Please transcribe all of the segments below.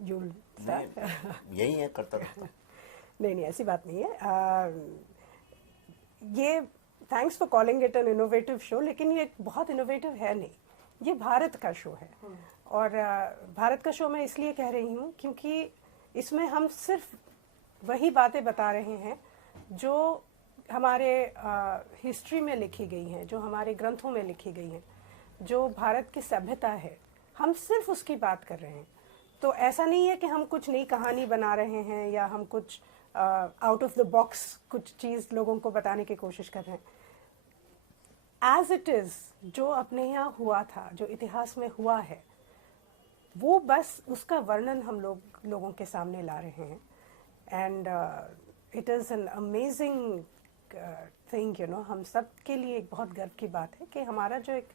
यही है, करता रहता। नहीं, ऐसी बात नहीं है। ये thanks for calling it an innovative show, लेकिन ये बहुत इनोवेटिव है नहीं, ये भारत का शो है। और भारत का शो मैं इसलिए कह रही हूँ क्योंकि इसमें हम सिर्फ वही बातें बता रहे हैं जो हमारे हिस्ट्री में लिखी गई हैं, जो हमारे ग्रंथों में लिखी गई हैं, जो भारत की सभ्यता है, हम सिर्फ उसकी बात कर रहे हैं। तो ऐसा नहीं है कि हम कुछ नई कहानी बना रहे हैं या हम कुछ आउट ऑफ द बॉक्स कुछ चीज़ लोगों को बताने की कोशिश कर रहे हैं। एज इट इज़, जो अपने यहाँ हुआ था, जो इतिहास में हुआ है, वो बस उसका वर्णन हम लोगों के सामने ला रहे हैं। And it is an amazing thing, हम सब के लिए एक बहुत गर्व की बात है कि हमारा जो एक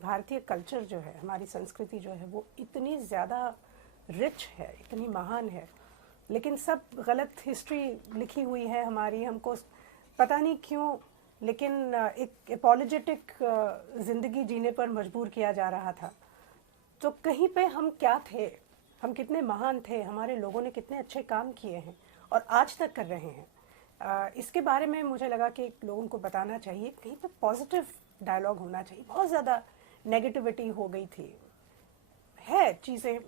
भारतीय कल्चर जो है, हमारी संस्कृति जो है, वो इतनी ज़्यादा रिच है, इतनी महान है, लेकिन सब गलत हिस्ट्री लिखी हुई है हमारी। हमको पता नहीं क्यों, लेकिन एक एपोलोजेटिक ज़िंदगी जीने पर मजबूर किया जा रहा था। तो कहीं पे हम क्या थे, हम कितने महान थे, हमारे लोगों ने कितने अच्छे काम किए हैं और आज तक कर रहे हैं, इसके बारे में मुझे लगा कि लोगों को बताना चाहिए। कहीं पे पॉजिटिव डायलॉग होना चाहिए। बहुत ज़्यादा नेगेटिविटी हो गई थी, है चीज़ें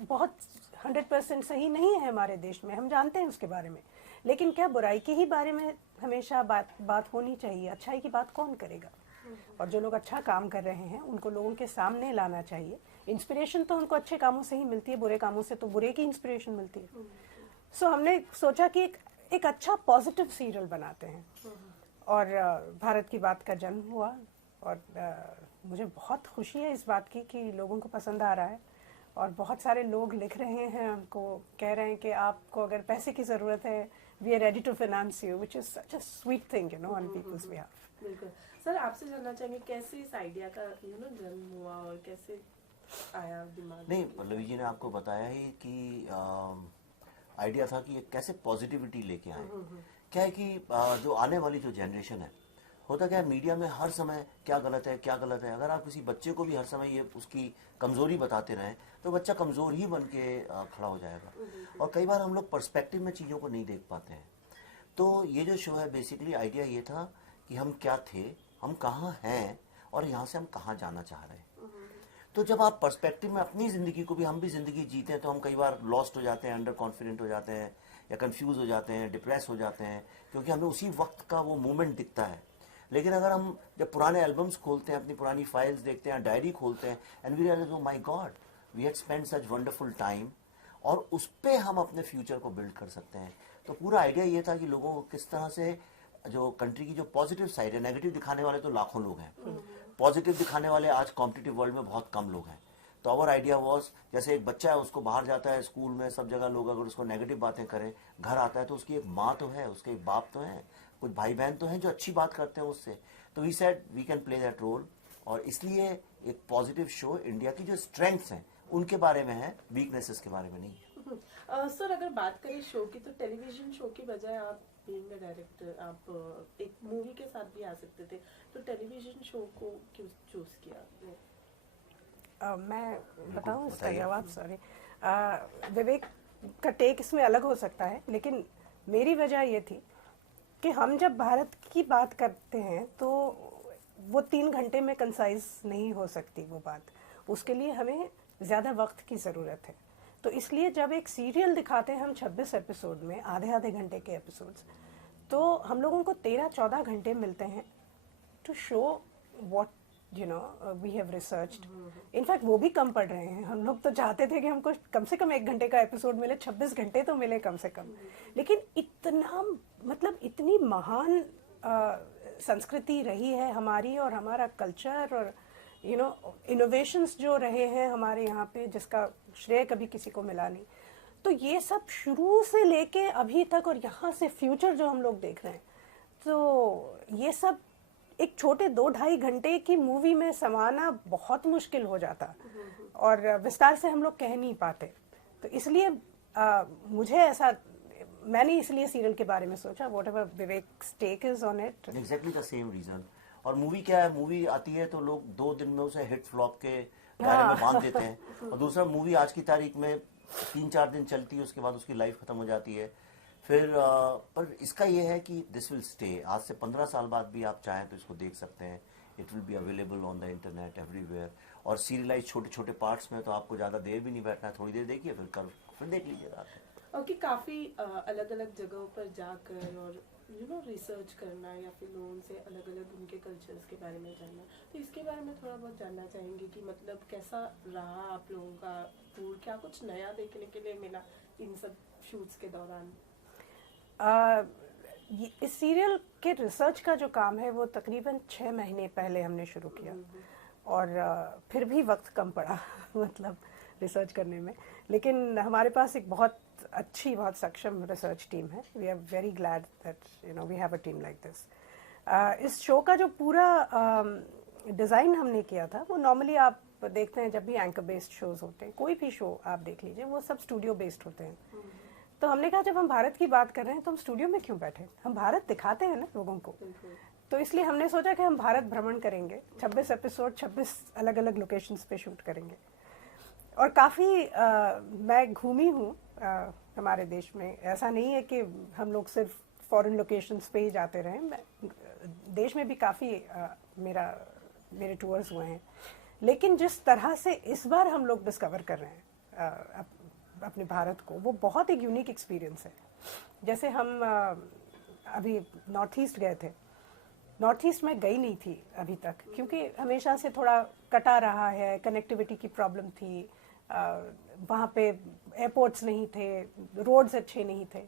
बहुत 100% सही नहीं है हमारे देश में, हम जानते हैं उसके बारे में, लेकिन क्या बुराई के ही बारे में हमेशा बात होनी चाहिए? अच्छाई की बात कौन करेगा? और जो लोग अच्छा काम कर रहे हैं उनको लोगों के सामने लाना चाहिए। इंस्पिरेशन तो उनको अच्छे कामों से ही मिलती है, बुरे कामों से तो बुरे की इंस्पिरेशन मिलती है। सो हमने सोचा कि एक अच्छा पॉजिटिव सीरियल बनाते हैं, और भारत की बात का जन्म हुआ। और मुझे बहुत खुशी है इस बात की कि लोगों को पसंद आ रहा है, और बहुत सारे लोग लिख रहे हैं हमको, कह रहे हैं कि आपको अगर पैसे की ज़रूरत है, we are ready to finance you, which is such a sweet thing on people's behalf. बिल्कुल सर, आपसे जानना चाहेंगे कैसे इस आइडिया का जन्म हुआ और कैसे आया दिमाग? नहीं, पल्लवी जी ने आपको बताया ही कि आइडिया था कि ये कैसे पॉजिटिविटी लेके आए। क्या है कि जो आने वाली जो जनरेशन है, होता क्या है, मीडिया में हर समय क्या गलत है क्या गलत है। अगर आप किसी बच्चे को भी हर समय ये उसकी कमज़ोरी बताते रहें तो बच्चा कमज़ोर ही बन के खड़ा हो जाएगा। और कई बार हम लोग पर्सपेक्टिव में चीज़ों को नहीं देख पाते हैं। तो ये जो शो है, बेसिकली आइडिया ये था कि हम क्या थे, हम कहाँ हैं और यहाँ से हम कहाँ जाना चाह रहे हैं। तो जब आप पर्सपेक्टिव में अपनी ज़िंदगी को भी, हम भी ज़िंदगी जीते हैं, तो हम कई बार लॉस्ट हो जाते हैं, अंडर कॉन्फिडेंट हो जाते हैं, या कंफ्यूज हो जाते हैं, डिप्रेस हो जाते हैं, क्योंकि हमें उसी वक्त का वो मोमेंट दिखता है। लेकिन अगर हम जब पुराने एल्बम्स खोलते हैं, अपनी पुरानी फाइल्स देखते हैं, डायरी खोलते हैं, and we realise, oh my god, we had spent such wonderful time, और उस पर हम अपने फ्यूचर को बिल्ड कर सकते हैं। तो पूरा आइडिया ये था कि लोगों को किस तरह से जो कंट्री की जो पॉजिटिव साइड है, नेगेटिव दिखाने वाले तो लाखों लोग हैं, पॉजिटिव दिखाने वाले आज कॉम्पिटिटिव वर्ल्ड में बहुत कम लोग हैं। तो आवर आइडिया वॉज, जैसे एक बच्चा है, उसको बाहर जाता है स्कूल में, सब जगह लोग अगर उसको नेगेटिव बातें करें, घर आता है तो उसकी एक माँ तो है, उसके एक बाप तो हैं, कुछ भाई बहन तो हैं जो अच्छी बात करते हैं उससे। तो we said we can play that role, और इसलिए एक पॉजिटिव शो इंडिया की जो स्ट्रेंथ्स हैं उनके बारे में है, वीकनेसेस के बारे में नहीं है। सर, अगर बात करें शो की, तो टेलीविजन शो की बजाय आप बीइंग अ डायरेक्टर, आप एक मूवी के साथ भी आ सकते थे, तो टेलीविजन शो को क्यों चूज किया? मैं बताऊं इसका जवाब? सॉरी, विवेक का टेक इसमें अलग हो सकता है, लेकिन मेरी वजह ये थी कि हम जब भारत की बात करते हैं तो वो 3 घंटे में कंसाइज नहीं हो सकती वो बात, उसके लिए हमें ज़्यादा वक्त की ज़रूरत है। तो इसलिए जब एक सीरियल दिखाते हैं हम 26 एपिसोड में, आधे आधे घंटे के एपिसोड्स, तो हम लोगों को 13-14 घंटे मिलते हैं to show what we have researched. In fact वो भी कम पड़ रहे हैं। हम लोग तो चाहते थे कि हमको कम से कम 1 घंटे का एपिसोड मिले, 26 घंटे तो मिले कम से कम। लेकिन इतना, मतलब इतनी महान संस्कृति रही है हमारी, और हमारा कल्चर, और इनोवेशंस जो रहे हैं हमारे यहाँ पे, जिसका श्रेय कभी किसी को मिला नहीं। तो ये सब शुरू से लेके अभी तक, और यहाँ से फ्यूचर जो हम लोग देख रहे हैं, तो ये सब एक छोटे 2-2.5 घंटे की मूवी में समाना बहुत मुश्किल हो जाता, और विस्तार से हम लोग कह नहीं पाते। तो इसलिए मुझे ऐसा, मैंने इसलिए सीरियल के बारे में सोचा, whatever Vivek's take is on it, exactly the same reason. और मूवी क्या है, मूवी आती है तो लोग 2 दिन में उसे हिट फ्लॉप के दायरे में बांध देते हैं, और दूसरा मूवी आज की तारीख में 3-4 दिन चलती है, उसके बाद उसकी लाइफ खत्म हो जाती है। फिर पर इसका ये है कि दिस विल स्टे। आज से 15 साल बाद भी आप चाहें तो इसको देख सकते हैं। It will be available on the internet everywhere. और सीरियलाइज छोटे छोटे पार्ट्स में, तो आपको ज़्यादा देर भी नहीं बैठना है, थोड़ी देर देखिए फिर देख लीजिए रात में। और कि काफ़ी अलग अलग जगहों पर जाकर और रिसर्च करना या फिर लोगों से अलग अलग उनके कल्चर्स के बारे में जानना, तो इसके बारे में थोड़ा बहुत जानना चाहेंगे कि मतलब कैसा रहा आप लोगों का टूर, क्या कुछ नया देखने के लिए मिला इन सब शूट्स के दौरान? इस सीरियल के रिसर्च का जो काम है वो तकरीबन 6 महीने पहले हमने शुरू किया, और फिर भी वक्त कम पड़ा मतलब रिसर्च करने में। लेकिन हमारे पास एक बहुत अच्छी, बहुत सक्षम रिसर्च टीम है। We are very glad that we have a team like this. इस शो का जो पूरा डिज़ाइन हमने किया था, वो नॉर्मली आप देखते हैं जब भी एंकर बेस्ड शोज होते हैं, कोई भी शो आप देख लीजिए, वो सब स्टूडियो बेस्ड होते हैं। तो हमने कहा जब हम भारत की बात कर रहे हैं तो हम स्टूडियो में क्यों बैठे, हम भारत दिखाते हैं ना लोगों को। तो इसलिए हमने सोचा कि हम भारत भ्रमण करेंगे, 26 एपिसोड 26 अलग अलग लोकेशंस पे शूट करेंगे। और काफ़ी मैं घूमी हूँ हमारे देश में। ऐसा नहीं है कि हम लोग सिर्फ फॉरेन लोकेशंस पे ही जाते रहे, मैं देश में भी काफ़ी मेरे टूर्स हुए हैं। लेकिन जिस तरह से इस बार हम लोग डिस्कवर कर रहे हैं अपने भारत को, वो बहुत एक यूनिक एक्सपीरियंस है। जैसे हम अभी नॉर्थ ईस्ट गए थे। नॉर्थ ईस्ट में गई नहीं थी अभी तक, क्योंकि हमेशा से थोड़ा कटा रहा है, कनेक्टिविटी की प्रॉब्लम थी, वहाँ पे एयरपोर्ट्स नहीं थे, रोड्स अच्छे नहीं थे।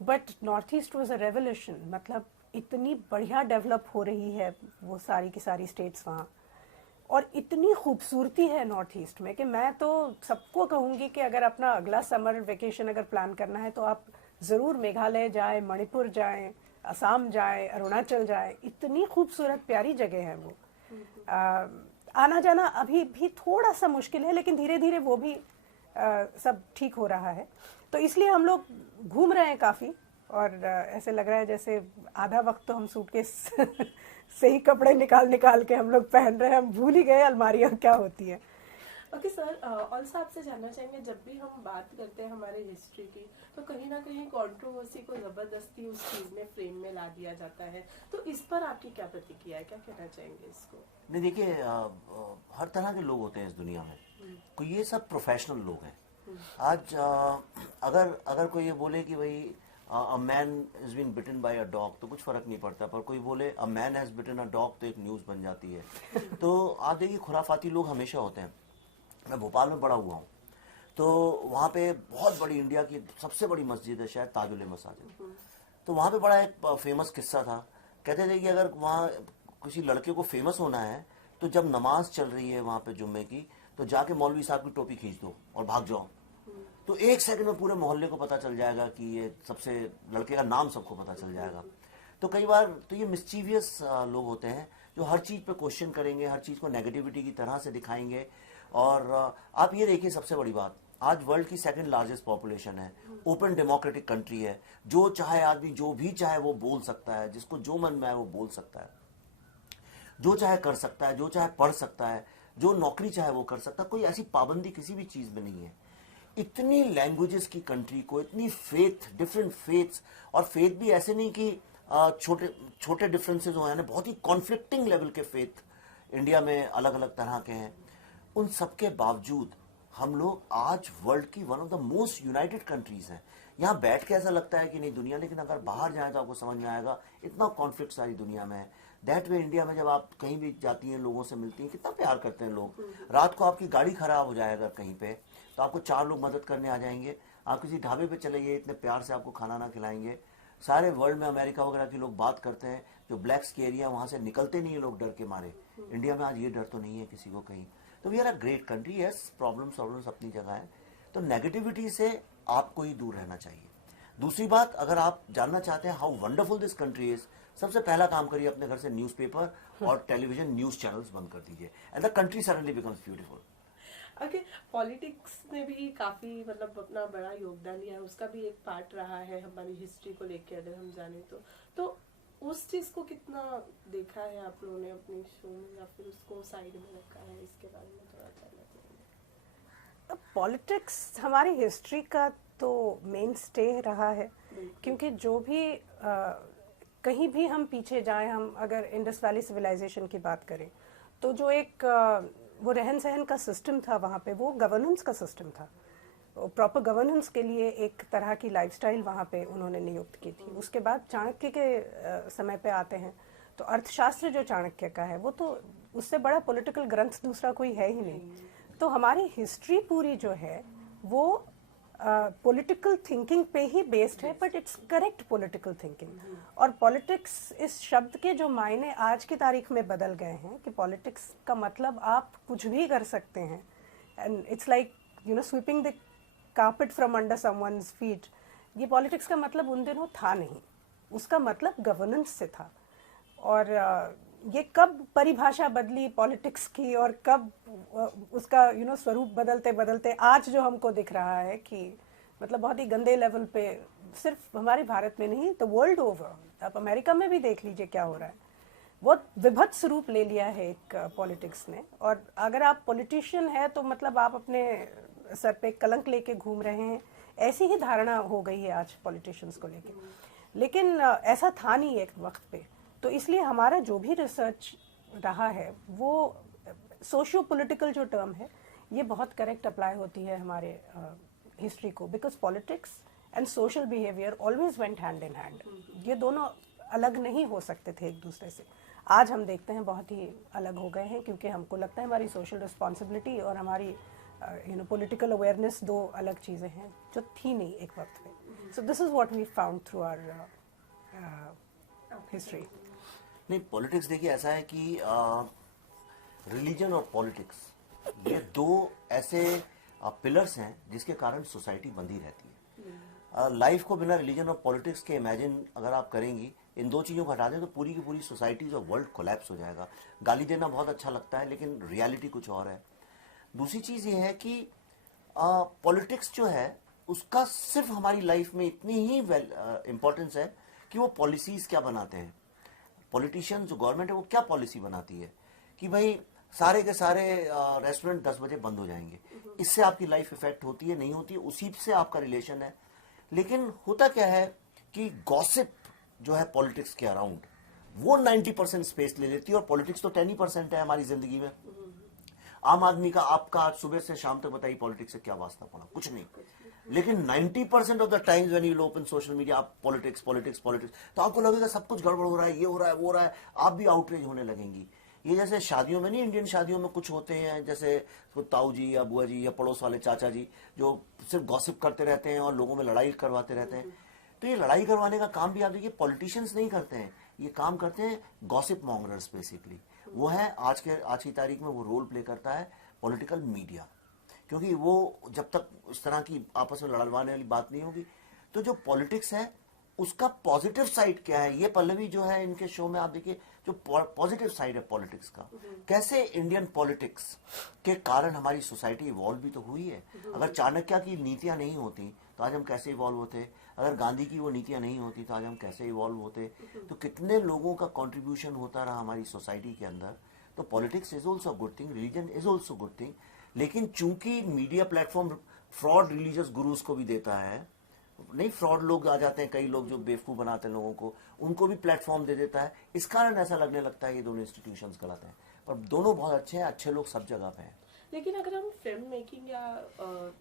But north east was a revolution, मतलब इतनी बढ़िया डेवलप हो रही है वो सारी की सारी स्टेट्स वहाँ, और इतनी खूबसूरती है नॉर्थ ईस्ट में कि मैं तो सबको कहूँगी कि अगर अपना अगला समर वेकेशन अगर प्लान करना है तो आप ज़रूर मेघालय जाएं, मणिपुर जाएं, असम जाएं, अरुणाचल जाएं। इतनी खूबसूरत प्यारी जगह है वो। आना जाना अभी भी थोड़ा सा मुश्किल है, लेकिन धीरे धीरे वो भी सब ठीक हो रहा है। तो इसलिए हम लोग घूम रहे हैं काफ़ी, और ऐसे लग रहा है जैसे आधा वक्त तो हम सूटकेस से ही कपड़े निकाल के हम लोग पहन रहे हैं, हम भूल ही गए अलमारियाँ क्या होती है। ओके सर, ऑल्सो आपसे जानना चाहेंगे, जब भी हम बात करते हैं हमारे हिस्ट्री की, तो कहीं ना कहीं कंट्रोवर्सी को जबरदस्ती उस चीज में फ्रेम में ला दिया जाता है। तो इस पर आपकी क्या प्रतिक्रिया है, क्या कहना चाहेंगे इसको? नहीं, देखिए, हर तरह के लोग होते हैं इस दुनिया में। कोई ये सब प्रोफेशनल लोग हैं। आज अगर कोई ये बोले कि भाई a man is been bitten by a dog, तो कुछ फर्क नहीं पड़ता। पर कोई बोले a man has bitten a dog, तो एक न्यूज़ बन जाती है। तो आप देखिए, खुराफाती लोग हमेशा होते हैं। मैं भोपाल में बड़ा हुआ हूँ, तो वहाँ पे बहुत बड़ी, इंडिया की सबसे बड़ी मस्जिद है शायद, ताजुल मसाजिद। तो वहाँ पे बड़ा एक फेमस किस्सा था। कहते थे कि अगर वहाँ किसी लड़के को फेमस होना है तो जब नमाज चल रही है वहाँ पे जुम्मे की, तो जाके मौलवी साहब की टोपी खींच दो और भाग जाओ। तो 1 सेकंड में पूरे मोहल्ले को पता चल जाएगा कि ये सबसे लड़के का नाम सबको पता चल जाएगा। तो कई बार तो ये मिस्चीवियस लोग होते हैं जो हर चीज़ पे क्वेश्चन करेंगे, हर चीज़ को नेगेटिविटी की तरह से दिखाएंगे। और आप ये देखिए, सबसे बड़ी बात, आज वर्ल्ड की 2nd लार्जेस्ट पॉपुलेशन है, ओपन डेमोक्रेटिक कंट्री है। जो चाहे आदमी जो भी चाहे वो बोल सकता है, जिसको जो मन में आए वो बोल सकता है, जो चाहे कर सकता है, जो चाहे पढ़ सकता है, जो नौकरी चाहे वो कर सकता है। कोई ऐसी पाबंदी किसी भी चीज़ में नहीं है। इतनी लैंग्वेजेस की कंट्री को, इतनी फेथ, डिफरेंट फेथ्स, और फेथ भी ऐसे नहीं कि छोटे छोटे डिफरेंसेस हो, यानी बहुत ही कॉन्फ्लिक्टिंग लेवल के फेथ इंडिया में अलग अलग तरह के हैं। उन सबके बावजूद हम लोग आज वर्ल्ड की one of the most United countries हैं। यहाँ बैठ के ऐसा लगता है कि नहीं दुनिया, लेकिन अगर बाहर जाए तो आपको समझ में आएगा इतना कॉन्फ्लिक्ट सारी दुनिया में है। दैट वे इंडिया में जब आप कहीं भी जाती हैं, लोगों से मिलती हैं, कितना प्यार करते हैं लोग। रात को आपकी गाड़ी खराब हो जाए अगर कहीं पे, तो आपको 4 लोग मदद करने आ जाएंगे। आप किसी ढाबे पे चले गए, इतने प्यार से आपको खाना ना खिलाएंगे। सारे वर्ल्ड में अमेरिका वगैरह के लोग बात करते हैं, जो ब्लैक्स की एरिया वहाँ से निकलते नहीं है लोग डर के मारे। इंडिया में आज ये डर तो नहीं है किसी को कहीं। तो we are a great country. Yes, problems अपनी जगह है। तो नेगेटिविटी से आपको ही दूर रहना चाहिए। दूसरी बात, अगर आप जानना चाहते हैं how wonderful this country is, सबसे पहला काम करिए, अपने घर से न्यूज़पेपर और टेलीविजन न्यूज़ चैनल्स बंद कर दीजिए, and the country suddenly becomes beautiful. Okay, politics में भी काफी मतलब अपना बड़ा योगदान दिया है, उसका भी एक पार्ट रहा है हमारी हिस्ट्री को लेकर अगर हम जाने तो उस चीज को कितना देखा है आप लोगों ने अपने शो में, या फिर उसको साइड में रखा है? इसके बारे में थोड़ा जानना चाहिए। पॉलिटिक्स हमारी हिस्ट्री का तो मेन स्टे रहा है, क्योंकि जो भी कहीं भी हम पीछे जाएं, हम अगर इंडस वैली सिविलाइजेशन की बात करें तो जो एक वो रहन सहन का सिस्टम था वहाँ पे, वो गवर्नेंस का सिस्टम था। प्रॉपर गवर्नेंस के लिए एक तरह की लाइफस्टाइल वहाँ पे उन्होंने नियुक्त की थी। उसके बाद चाणक्य के समय पे आते हैं तो अर्थशास्त्र जो चाणक्य का है वो तो उससे बड़ा पॉलिटिकल ग्रंथ दूसरा कोई है ही नहीं। तो हमारी हिस्ट्री पूरी जो है वो पॉलिटिकल थिंकिंग पे ही बेस्ड है, but it's correct political thinking. और पॉलिटिक्स इस शब्द के जो मायने आज की तारीख में बदल गए हैं कि पॉलिटिक्स का मतलब आप कुछ भी कर सकते हैं, and it's like you know sweeping the carpet from under someone's feet. ये पॉलिटिक्स का मतलब उन दिनों था नहीं, उसका मतलब गवर्नेंस से था। और ये कब परिभाषा बदली पॉलिटिक्स की और कब उसका यू नो स्वरूप बदलते बदलते आज जो हमको दिख रहा है कि मतलब बहुत ही गंदे लेवल पे, सिर्फ हमारे भारत में नहीं तो वर्ल्ड ओवर, आप अमेरिका में भी देख लीजिए क्या हो रहा है। बहुत विभत्स रूप ले लिया है एक पॉलिटिक्स ने। और अगर आप पॉलिटिशियन है तो मतलब आप अपने सर पे कलंक लेके घूम रहे हैं, ऐसी ही धारणा हो गई है आज पॉलिटिशियंस को लेके। लेकिन ऐसा था नहीं एक वक्त पे। तो इसलिए हमारा जो भी रिसर्च रहा है वो सोशियो पॉलिटिकल जो टर्म है ये बहुत करेक्ट अप्लाई होती है हमारे हिस्ट्री को, because politics and social behaviour always went hand in hand. ये दोनों अलग नहीं हो सकते थे एक दूसरे से। आज हम देखते हैं बहुत ही अलग हो गए हैं, क्योंकि हमको लगता है हमारी सोशल रिस्पॉन्सिबिलिटी और हमारी यू नो पॉलिटिकल अवेयरनेस दो अलग चीज़ें हैं जो थी नहीं एक वक्त में। So this is what we found through our history. नहीं, पॉलिटिक्स देखिए ऐसा है कि रिलीजन और पॉलिटिक्स ये दो ऐसे पिलर्स हैं जिसके कारण सोसाइटी बंधी रहती है। लाइफ को बिना रिलीजन और पॉलिटिक्स के इमेजिन अगर आप करेंगी, इन दो चीज़ों को हटा दें तो पूरी की पूरी सोसाइटीज और वर्ल्ड कोलैप्स हो जाएगा। गाली देना बहुत अच्छा लगता है लेकिन रियलिटी कुछ और है। दूसरी चीज़ ये है कि पॉलिटिक्स जो है उसका सिर्फ हमारी लाइफ में इतनी ही इम्पोर्टेंस है कि वो पॉलिसीज़ क्या बनाते हैं। पॉलिटिशियन जो गवर्नमेंट है वो क्या पॉलिसी बनाती है कि भाई सारे के सारे रेस्टोरेंट 10 बजे बंद हो जाएंगे, इससे आपकी लाइफ इफेक्ट होती है नहीं होती है, उसी से आपका रिलेशन है। लेकिन होता क्या है कि गॉसिप जो है पॉलिटिक्स के अराउंड वो 90% स्पेस ले लेती है, और पॉलिटिक्स तो 10% है हमारी जिंदगी में। आम आदमी का आपका आज सुबह से शाम तक बताइए पॉलिटिक्स से क्या वास्ता पड़ा, कुछ नहीं। लेकिन 90% of the times when you open social media, आप पॉलिटिक्स पॉलिटिक्स पॉलिटिक्स, तो आपको लगेगा सब कुछ गड़बड़ हो रहा है, ये हो रहा है वो हो रहा है, आप भी आउटरेज होने लगेंगी। ये जैसे शादियों में नहीं, इंडियन शादियों में कुछ होते हैं जैसे ताऊ जी या बुआ जी या पड़ोस वाले चाचा जी जो सिर्फ गॉसिप करते रहते हैं और लोगों में लड़ाई करवाते रहते हैं। तो ये लड़ाई करवाने का काम भी आप देखिए पॉलिटिशियंस नहीं करते हैं, ये काम करते हैं गॉसिप मॉन्गरर्स बेसिकली। वो है आज की तारीख में वो रोल प्ले करता है पॉलिटिकल मीडिया, क्योंकि वो जब तक इस तरह की आपस में लड़वाने वाली बात नहीं होगी। तो जो पॉलिटिक्स है उसका पॉजिटिव साइड क्या है, ये पल्लवी जो है इनके शो में आप देखिए जो पॉजिटिव साइड है पॉलिटिक्स का, कैसे इंडियन पॉलिटिक्स के कारण हमारी सोसाइटी इवॉल्व भी तो हुई है। अगर चाणक्य की नीतियां नहीं होती तो आज हम कैसे इवॉल्व होते, अगर गांधी की वो नीतियां नहीं होती तो आज हम कैसे इवॉल्व होते। तो कितने लोगों का कॉन्ट्रीब्यूशन होता रहा हमारी सोसाइटी के अंदर। तो politics is also good thing, religion is also good thing. लेकिन चूंकि media platform fraud religious gurus को भी देता है, नहीं फ्रॉड लोग आ जाते हैं, कई लोग जो बेवकूफ बनाते हैं लोगों को, उनको भी प्लेटफॉर्म दे देता है। इस कारण ऐसा लगने लगता है ये दोनों इंस्टीट्यूशंस गलत हैं, पर दोनों बहुत अच्छे हैं, अच्छे लोग सब जगह पे हैं। लेकिन अगर हम फिल्म मेकिंग या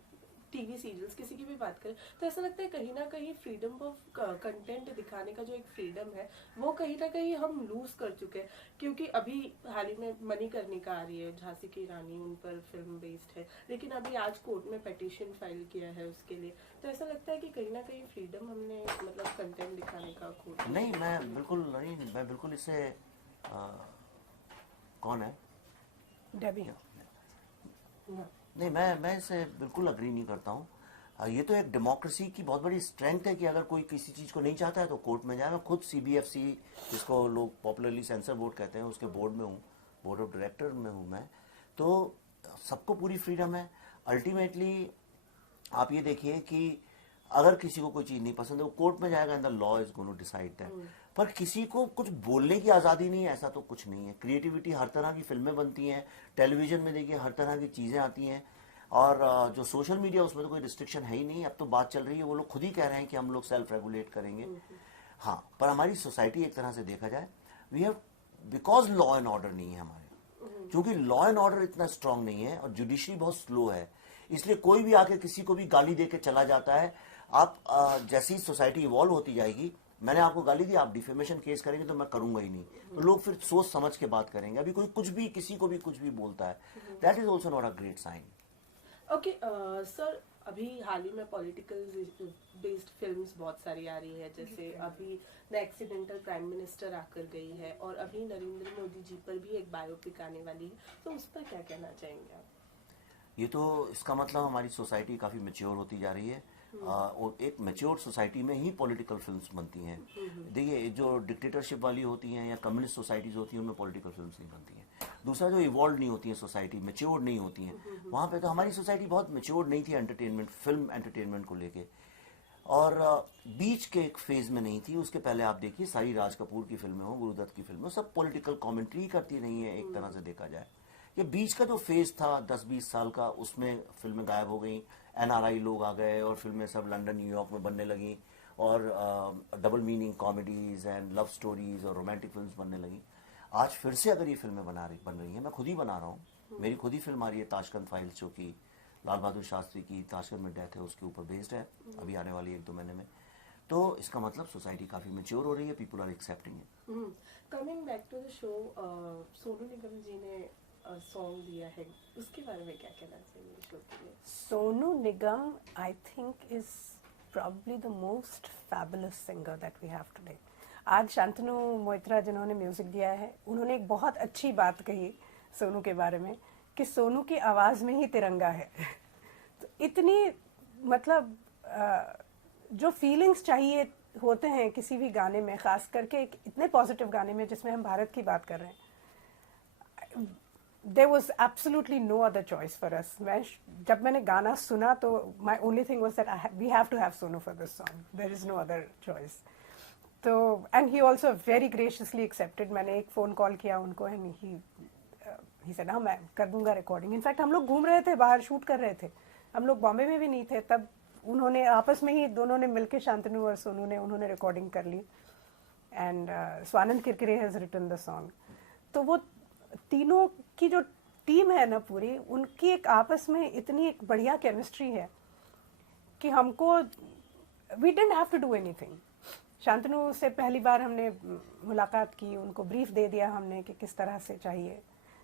टीवी सीरियल्स किसी की भी बात करें तो ऐसा लगता है कहीं ना कहीं फ्रीडम ऑफ कंटेंट दिखाने का जो एक फ्रीडम है वो कहीं ना कहीं हम लूज कर चुके हैं। क्योंकि अभी हाल ही में मणिकर्णिका आ रही है, झांसी की रानी, उन पर फिल्म बेस्ड है, लेकिन अभी आज कोर्ट में पिटीशन फाइल किया है उसके लिए। तो ऐसा लगता है कि कहीं ना कहीं फ्रीडम हमने मतलब कंटेंट दिखाने का खो दिया। नहीं, मैं बिल्कुल इससे कौन है डेबी नहीं, मैं इससे बिल्कुल अग्री नहीं करता हूँ। ये तो एक डेमोक्रेसी की बहुत बड़ी स्ट्रेंथ है कि अगर कोई किसी चीज़ को नहीं चाहता है तो कोर्ट में जाएगा। खुद CBFC, जिसको लोग पॉपुलरली सेंसर बोर्ड कहते हैं, उसके बोर्ड में हूँ, बोर्ड ऑफ डायरेक्टर में हूँ मैं। तो सबको पूरी फ्रीडम है। अल्टीमेटली आप ये देखिए कि अगर किसी को कोई चीज़ नहीं पसंद है वो कोर्ट में जाएगा and the law is going to decide that. पर किसी को कुछ बोलने की आज़ादी नहीं है, ऐसा तो कुछ नहीं है। क्रिएटिविटी, हर तरह की फिल्में बनती हैं, टेलीविजन में देखिए हर तरह की चीज़ें आती हैं। और जो सोशल मीडिया उसमें तो कोई रिस्ट्रिक्शन है ही नहीं, अब तो बात चल रही है, वो लोग खुद ही कह रहे हैं कि हम लोग सेल्फ रेगुलेट करेंगे। हाँ, पर हमारी सोसाइटी एक तरह से देखा जाए, we have, because law and order नहीं है हमारे, क्योंकि लॉ एंड ऑर्डर इतना स्ट्रांग नहीं है और जुडिशरी बहुत स्लो है, इसलिए कोई भी आके किसी को भी गाली दे के चला जाता है। आप जैसी सोसाइटी इवॉल्व होती जाएगी, मैंने आपको गाली दी, आप डिफेमेशन केस करेंगे तो मैं करूंगा ही नहीं, तो लोग फिर सोच समझ के बात करेंगे। अभी कोई कुछ भी किसी को भी कुछ भी बोलता है, that is also not a great sign. Okay sir, अभी हाल ही में पॉलिटिकल बेस्ड फिल्म्स बहुत सारी आ रही है, जैसे अभी द एक्सीडेंटल प्राइम मिनिस्टर आकर गई है, और अभी नरेंद्र मोदी जी पर भी एक बायोपिक आने वाली है, तो उस पर क्या कहना चाहेंगे आप? ये तो इसका मतलब हमारी सोसाइटी काफी मैच्योर होती जा रही है, और एक मैच्योर सोसाइटी में ही पॉलिटिकल फिल्म्स बनती हैं। देखिए, जो डिक्टेटरशिप वाली होती हैं या कम्युनिस्ट सोसाइटीज होती हैं, उनमें पॉलिटिकल फिल्म्स नहीं बनती हैं। दूसरा, जो इवॉल्व नहीं होती है सोसाइटी, मैच्योर नहीं होती हैं, वहाँ पे तो हमारी सोसाइटी बहुत मैच्योर नहीं थी एंटरटेनमेंट, फिल्म एंटरटेनमेंट को लेके, और बीच के एक फेज में नहीं थी। उसके पहले आप देखिए, सारी राज कपूर की फिल्में हो, गुरुदत्त की फिल्में हो, सब पॉलिटिकल कॉमेंट्री करती नहीं है एक तरह से देखा जाए। ये बीच का जो फेज था 10-20 साल का, उसमें फिल्में गायब हो गई, एनआरआई लोग आ गए और फिल्में सब लंदन न्यूयॉर्क में बनने लगी, और double meaning comedies and love stories और रोमांटिक फिल्म्स बनने लगी। आज फिर से अगर ये फिल्में बन रही हैं, मैं खुद ही बना रहा हूँ, मेरी खुद ही फिल्म आ रही है ताशकंद फाइल्स, जो कि लाल बहादुर शास्त्री की ताशकंद में डेथ है उसके ऊपर बेस्ड है, अभी आने वाली 1-2 महीने में। तो इसका मतलब सोसाइटी काफी मैच्योर हो रही है, people are accepting it. Coming back to the show, Sonu Nigam ji ने सॉन्ग दिया है, उसके बारे में क्या कहना चाहिए शो के लिए? Sonu Nigam, I think, is probably the most fabulous singer that we have today. आज शांतनु मोइत्रा जिन्होंने म्यूजिक दिया है, उन्होंने एक बहुत अच्छी बात कही सोनू के बारे में, कि सोनू की आवाज़ में ही तिरंगा है। तो इतनी, मतलब जो फीलिंग्स चाहिए होते हैं किसी भी गाने में, खास करके इतने पॉजिटिव गाने में जिसमें हम भारत की बात कर रहे हैं, there was absolutely no other choice for us. जब मैंने गाना सुना तो my only thing was that we have to have Sonu for this song. There is no other choice. तो and he also very graciously accepted. मैंने एक phone call किया उनको, and he said, हाँ मैं कर दूंगा रिकॉर्डिंग। इनफैक्ट हम लोग घूम रहे थे, बाहर शूट कर रहे थे, हम लोग बॉम्बे में भी नहीं थे तब, उन्होंने आपस में ही दोनों ने मिलके, शांतनु और सोनू ने, उन्होंने रिकॉर्डिंग कर ली, and Swanand Kirkire has written the song. तो वो तीनों की जो टीम है ना पूरी, उनकी एक आपस में इतनी एक बढ़िया केमिस्ट्री है कि हमको, we didn't have to do anything. Shantanu से पहली बार हमने मुलाकात की, उनको ब्रीफ दे दिया हमने कि किस तरह से चाहिए।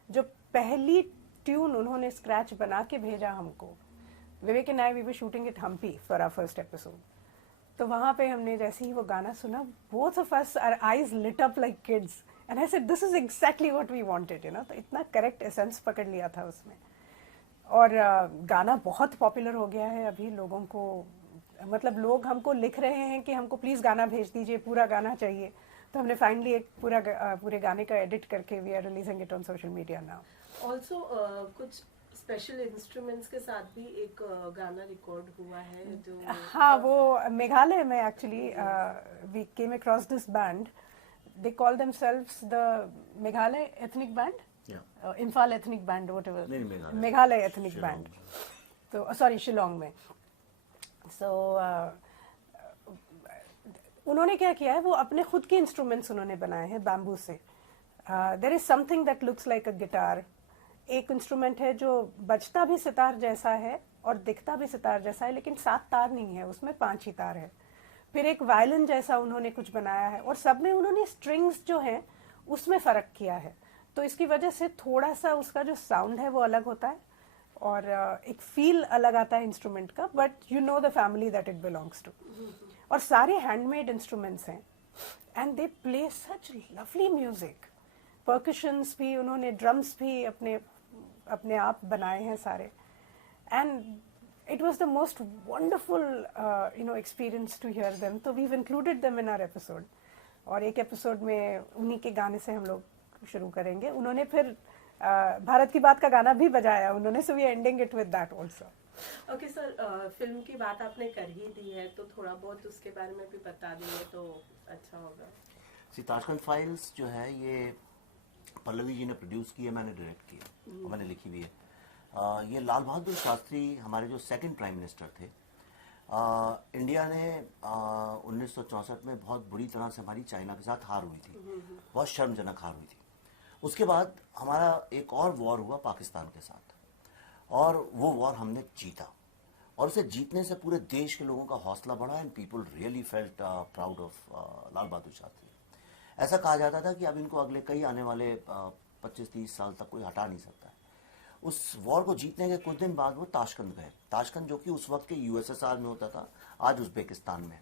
जो पहली ट्यून उन्होंने स्क्रैच बना के भेजा हमको, Vivek and I, we were shooting it Hampi for our first episode. तो वहाँ पे हमने जैसे ही वो गाना सुना, both of us, our eyes lit up like kids, and I said this is exactly what we wanted, you know. तो इतना करेक्ट एसेंस पकड़ लिया था उसमें, और गाना बहुत पॉपुलर हो गया है अभी। लोगों को, मतलब लोग हमको लिख रहे हैं कि हमको प्लीज़ गाना भेज दीजिए, पूरा गाना चाहिए। तो हमने फाइनली एक पूरे गाने का एडिट करके we are releasing it on social media now. Also कुछ स्पेशल इंस्ट्रूमेंट्स के साथ भी एक गाना रिकॉर्ड हुआ है जो, हाँ, वो मेघालय में actually we came across this band, they call themselves the Meghalaya ethnic band, Imphal ethnic band, whatever, Meghalaya ethnic band. तो सॉरी, शिलोंग में। सो उन्होंने क्या किया है, वो अपने खुद के इंस्ट्रूमेंट्स उन्होंने बनाए हैं बैम्बू से। There is something that looks like a guitar. एक इंस्ट्रूमेंट है जो बजता भी सितार जैसा है और दिखता भी सितार जैसा है, लेकिन 7 तार नहीं है, उसमें 5 ही तार है। फिर एक वायलिन जैसा उन्होंने कुछ बनाया है, और सब में उन्होंने स्ट्रिंग्स जो हैं उसमें फ़र्क किया है। तो इसकी वजह से थोड़ा सा उसका जो साउंड है वो अलग होता है, और एक फील अलग आता है इंस्ट्रूमेंट का, but you know the family that it belongs to. और सारे हैंडमेड इंस्ट्रूमेंट्स हैं, and they play such lovely music. Percussions भी उन्होंने, ड्रम्स भी अपने आप बनाए हैं सारे, and it was the most wonderful experience to hear them. तो we've included them in our episode, और एक एपिसोड में उन्हीं के गाने से हम लोग शुरू करेंगे। उन्होंने फिर भारत की बात का गाना भी बजाया उन्होंने, so we are ending it with that also. Okay sir, film की बात आपने कर ही दी है तो थोड़ा बहुत उसके बारे में भी बता देंगे तो अच्छा होगा। ताशकंद फाइल्स जो है, ये पल्लवी जी ने प्रोड्यूस की है, मैंने डायरेक्ट किया और मैंने लिखी भी है। ये लाल बहादुर शास्त्री हमारे जो सेकंड प्राइम मिनिस्टर थे, इंडिया ने 1964 में बहुत बुरी तरह से हमारी चाइना के साथ हार हुई थी, बहुत शर्मजनक हार हुई थी। उसके बाद हमारा एक और वॉर हुआ पाकिस्तान के साथ, और वो वॉर हमने जीता, और उसे जीतने से पूरे देश के लोगों का हौसला बढ़ा and people really felt proud of Lal Bahadur Shastri. ऐसा कहा जाता था कि अब इनको अगले कई आने वाले 25-30 साल तक कोई हटा नहीं सकता है। उस वॉर को जीतने के कुछ दिन बाद वो ताशकंद गए, ताशकंद जो कि उस वक्त के यूएसएसआर में होता था, आज उज्बेकिस्तान में।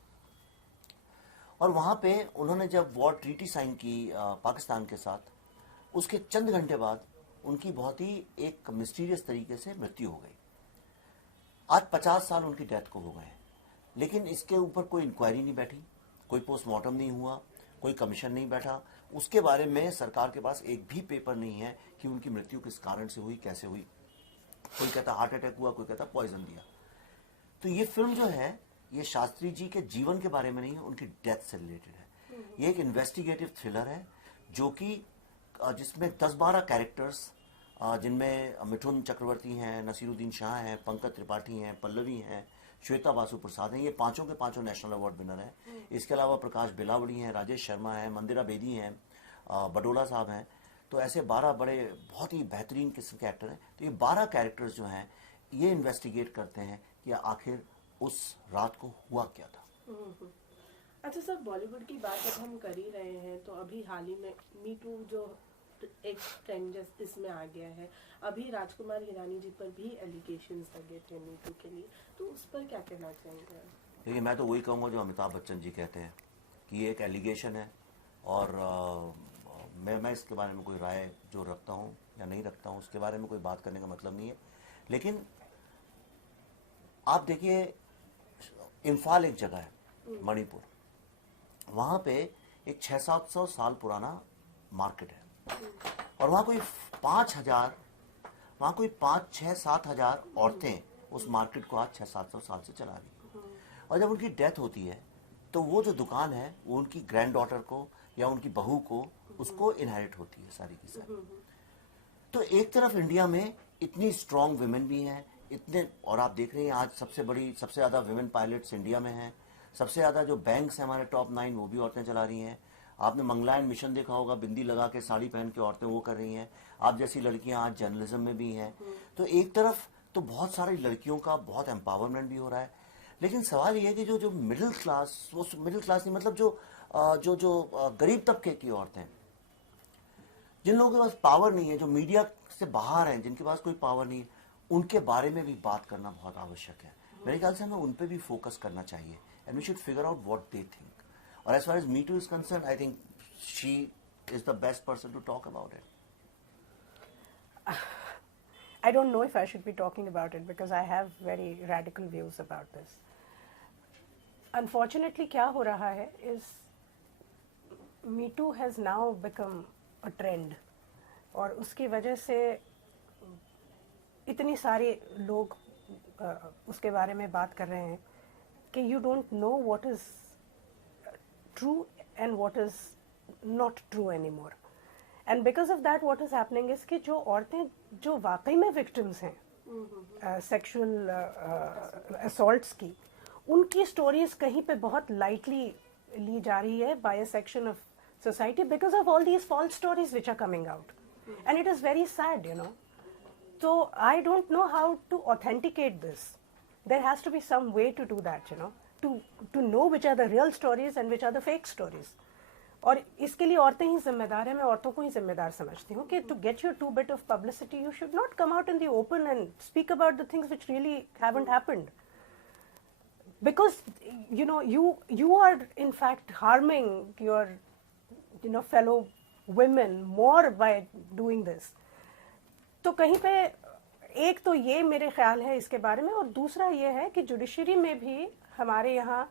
और वहाँ पे उन्होंने जब वॉर ट्रीटी साइन की पाकिस्तान के साथ, उसके चंद घंटे बाद उनकी बहुत ही एक मिस्टीरियस तरीके से मृत्यु हो गई। आज 50 साल उनकी डेथ को हो गए हैं, लेकिन इसके ऊपर कोई इंक्वायरी नहीं बैठी, कोई पोस्टमार्टम नहीं हुआ, कोई कमीशन नहीं बैठा, उसके बारे में सरकार के पास एक भी पेपर नहीं है कि उनकी मृत्यु किस कारण से हुई, कैसे हुई। कोई कहता हार्ट अटैक हुआ, कोई कहता पॉइजन दिया। तो ये फिल्म जो है, ये शास्त्री जी के जीवन के बारे में नहीं है, उनकी डेथ से रिलेटेड है। ये एक इन्वेस्टिगेटिव थ्रिलर है जो कि जिसमें 10-12 कैरेक्टर्स, जिनमें मिठुन चक्रवर्ती हैं, नसीरुद्दीन शाह हैं, पंकज त्रिपाठी हैं, पल्लवी हैं, श्वेता बासु प्रसाद हैं, ये पांचों के पांचों नेशनल अवार्ड विनर हैं। इसके अलावा प्रकाश बिलावड़ी हैं, राजेश शर्मा हैं, मंदिरा बेदी हैं, बडोला साहब हैं। तो ऐसे 12 बड़े बहुत ही बेहतरीन किस्म के एक्टर हैं। तो ये 12 कैरेक्टर्स जो हैं, ये इन्वेस्टिगेट करते हैं कि आखिर उस रात को हुआ क्या था। अच्छा सर, बॉलीवुड की बात अब हम कर ही रहे हैं, तो अभी हाल ही में मी टू जो एक ट्रेंड इसमें आ गया है, अभी राजकुमार हिरानी जी पर भी एलिगेशंस लगे थे मी टू के लिए, तो उस पर क्या कहना चाहेंगे? देखिए, मैं तो वही कहूँगा जो अमिताभ बच्चन जी कहते हैं कि ये एक एलिगेशन है, और मैं इसके बारे में कोई राय जो रखता हूँ या नहीं रखता हूँ, उसके बारे में कोई बात करने का मतलब नहीं है। लेकिन आप देखिए, इम्फाल एक जगह है, मणिपुर, वहाँ पे एक 600-700 साल पुराना मार्केट है, और वहाँ कोई 5-6-7 हजार औरतें उस मार्केट को आज 600-700 साल से चला रही। और जब उनकी डेथ होती है, तो वो जो दुकान है वो उनकी ग्रैंड डॉटर को या उनकी बहू को, उसको इनहेरिट होती है सारी की सारी। तो एक तरफ इंडिया में इतनी स्ट्रॉन्ग विमेन भी हैं, इतने, और आप देख रहे हैं आज सबसे ज़्यादा विमेन पायलट्स इंडिया में हैं, सबसे ज़्यादा जो बैंक्स हैं हमारे टॉप 9 वो भी औरतें चला रही हैं। आपने मंगलायन मिशन देखा होगा, बिंदी लगा के साड़ी पहन के औरतें वो कर रही हैं। आप जैसी लड़कियां आज जर्नलिज्म में भी हैं। तो एक तरफ तो बहुत सारी लड़कियों का बहुत एम्पावरमेंट भी हो रहा है, लेकिन सवाल ये है कि जो मिडिल क्लास, वो मिडिल क्लास नहीं, मतलब जो गरीब तबके की औरतें, जिन लोगों के पास पावर नहीं है, जो मीडिया से बाहर हैं, जिनके पास कोई पावर नहीं है, उनके बारे में भी बात करना बहुत आवश्यक है। मेरे ख्याल से हमें उन पे भी फोकस करना चाहिए, and we should figure out what they think. Or as far as Me Too is concerned, I think she is the best person to talk about it. I don't know if I should be talking about it because I have very radical views about this. Unfortunately, क्या हो रहा है is Me Too has now become a trend, और उसकी वजह से इतनी सारे लोग उसके बारे में बात कर रहे हैं कि you don't know what is true and what is not true anymore. And because of that, what is happening is कि जो औरतें जो वाकई में victims हैं sexual assaults की, उनकी stories कहीं पे बहुत lightly ली जा रही है by a section of society because of all these false stories which are coming out. And it is very sad, you know. So I don't know how to authenticate this. There has to be some way to do that, you know. To know which are the real stories and which are the fake stories. और इसके लिए औरतें ही जिम्मेदार हैं, मैं औरतों को ही जिम्मेदार समझती हूँ कि to get your 2 bit of publicity, you should not come out in the open and speak about the things which really haven't happened. Because, you know, you are in fact harming your, you know, fellow women more by doing this. तो कहीं पे एक तो ये मेरे ख्याल है इसके बारे में, और दूसरा ये है कि जुडिशरी में भी हमारे यहाँ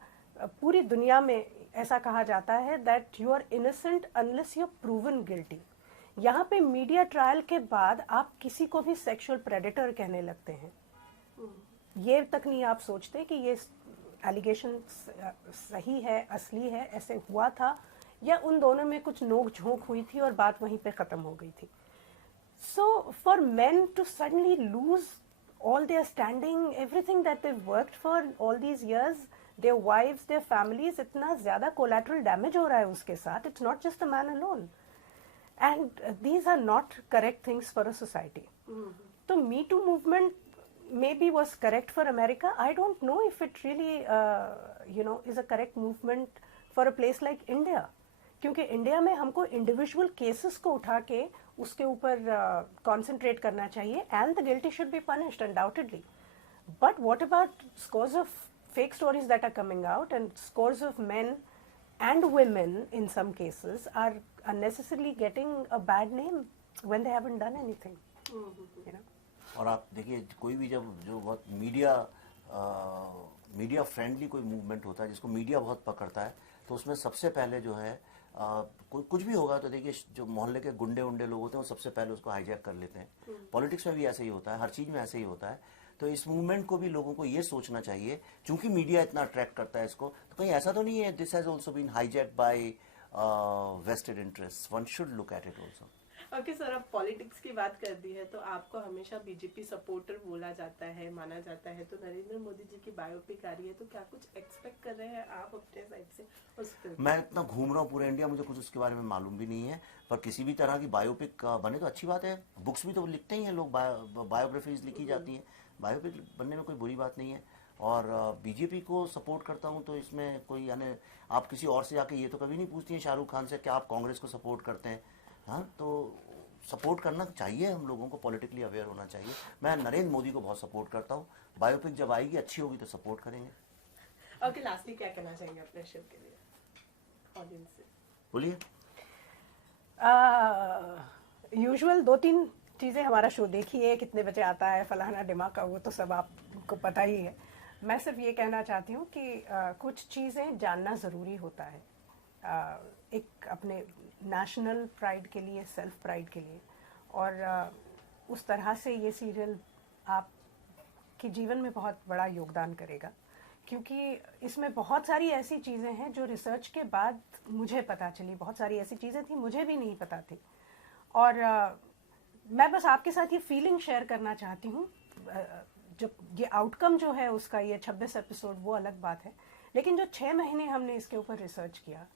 पूरी दुनिया में ऐसा कहा जाता है that you are innocent unless you are proven guilty. यहाँ पे मीडिया ट्रायल के बाद आप किसी को भी सेक्सुअल प्रेडेटर कहने लगते हैं। ये तक नहीं आप सोचते कि ये एलिगेशन सही है, असली है, ऐसे हुआ था, या उन दोनों में कुछ नोक झोंक हुई थी और बात वहीं पे ख़त्म हो गई थी। So for men to suddenly lose all their standing, everything that they've worked for all these years, their wives, their families, इतना ज़्यादा collateral damage हो रहा है उसके साथ. It's not just the man alone. And these are not correct things for a society. So Me Too movement maybe was correct for America. I don't know if it really, is a correct movement for a place like India. क्योंकि India में हमको individual cases को उठा के उसके ऊपर concentrate करना चाहिए and the guilty should be punished undoubtedly. But what about scores of fake stories that are coming out and scores of men and women in some cases are unnecessarily getting a bad name when they haven't done anything. और आप देखिए कोई भी जब जो बहुत media friendly कोई movement होता है जिसको मीडिया बहुत पकड़ता है तो उसमें सबसे पहले जो है कुछ भी होगा तो देखिए जो मोहल्ले के गुंडे लोग होते हैं वो सबसे पहले उसको हाईजैक कर लेते हैं. पॉलिटिक्स में भी ऐसे ही होता है, हर चीज में ऐसे ही होता है. तो इस मूवमेंट को भी लोगों को ये सोचना चाहिए क्योंकि मीडिया इतना अट्रैक्ट करता है इसको, तो कहीं ऐसा तो नहीं है this has also been hijacked by vested interest. One should look at it also. Okay sir, अब पॉलिटिक्स की बात कर दी है तो आपको हमेशा बीजेपी सपोर्टर बोला जाता है, माना जाता है. तो नरेंद्र मोदी जी की बायोपिक आ रही है तो क्या कुछ एक्सपेक्ट कर रहे हैं आप अपने साइड से उस फिल्म? मैं इतना घूम रहा हूँ पूरे इंडिया, मुझे कुछ उसके बारे में मालूम भी नहीं है. पर किसी भी तरह की बायोपिक बने तो अच्छी बात है. बुक्स भी तो लिखते ही हैं लोग, बायोग्राफीज लिखी जाती हैं. बायोपिक बनने में कोई बुरी बात नहीं है. और बीजेपी को सपोर्ट करता हूँ तो इसमें कोई यानी आप किसी और से जाके ये तो कभी नहीं पूछती हैं शाहरुख खान से क्या आप कांग्रेस को सपोर्ट करते हैं. हाँ, तो सपोर्ट करना चाहिए, हम लोगों को पॉलिटिकली अवेयर होना चाहिए. मैं नरेंद्र मोदी को बहुत सपोर्ट करता हूँ. बायोपिक जब आएगी अच्छी होगी तो सपोर्ट करेंगे. ओके, लास्टली क्या कहना चाहेंगे अपने शो के लिए ऑडियंस से? बोलिए. यूजुअल 2-3 चीज़ें हमारा शो देखिए, कितने बजे आता है, फलाना दिमाग का, वो तो सब आपको पता ही है. मैं सिर्फ ये कहना चाहती हूँ कि कुछ चीज़ें जानना ज़रूरी होता है. एक अपने नेशनल प्राइड के लिए, सेल्फ प्राइड के लिए. और उस तरह से ये सीरियल आपके जीवन में बहुत बड़ा योगदान करेगा क्योंकि इसमें बहुत सारी ऐसी चीज़ें हैं जो रिसर्च के बाद मुझे पता चली. बहुत सारी ऐसी चीज़ें थी मुझे भी नहीं पता थी. और मैं बस आपके साथ ये फीलिंग शेयर करना चाहती हूँ. जो ये आउटकम जो है उसका, ये 26 एपिसोड, वो अलग बात है. लेकिन जो 6 महीने हमने इसके ऊपर रिसर्च किया,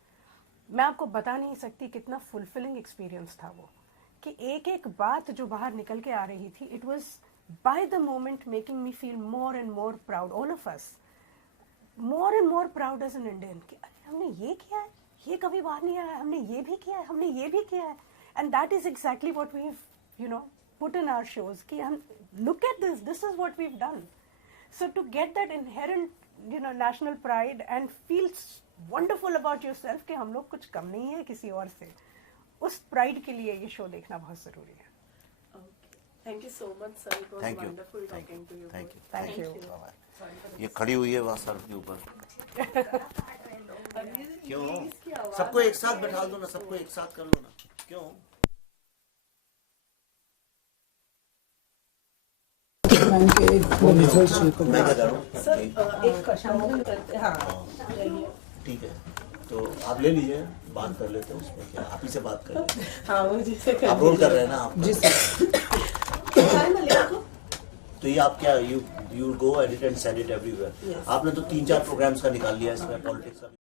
मैं आपको बता नहीं सकती कितना फुलफिलिंग एक्सपीरियंस था वो. कि एक एक बात जो बाहर निकल के आ रही थी, it was by the moment making me feel more and more proud, all of us, more and more proud as an Indian. कि अरे हमने ये किया है, ये कभी बाहर नहीं आया, हमने ये भी किया है, हमने ये भी किया है. And that is exactly what we put in our shows कि हम look at this is what we've done. So to get that inherent national pride and feel wonderful about yourself कि हम लोग कुछ कम नहीं है किसी और से, उस प्राइड के लिए ये शो देखना बहुत जरूरी है. Thank you so much sir, it was wonderful talking to you. Thank you. ये खड़ी हुई है वहाँ सर के ऊपर. क्यों? सबको एक साथ बैठा दो ना, सबको एक साथ कर लो ना. क्यों? मैं बता रहा हूँ सर, एक क्वेश्चन करते हैं. हाँ, ठीक है, तो आप ले लीजिए, बात कर लेते हैं उसमें क्या, आप ही से बात कर लेते हैं. हाँ, मुझे आप रोल कर रहे हैं ना आप? जी सर. तो ये आप क्या you go edit and send it everywhere. आपने तो 3-4 प्रोग्राम्स का निकाल लिया इसमें पॉलिटिक्स का.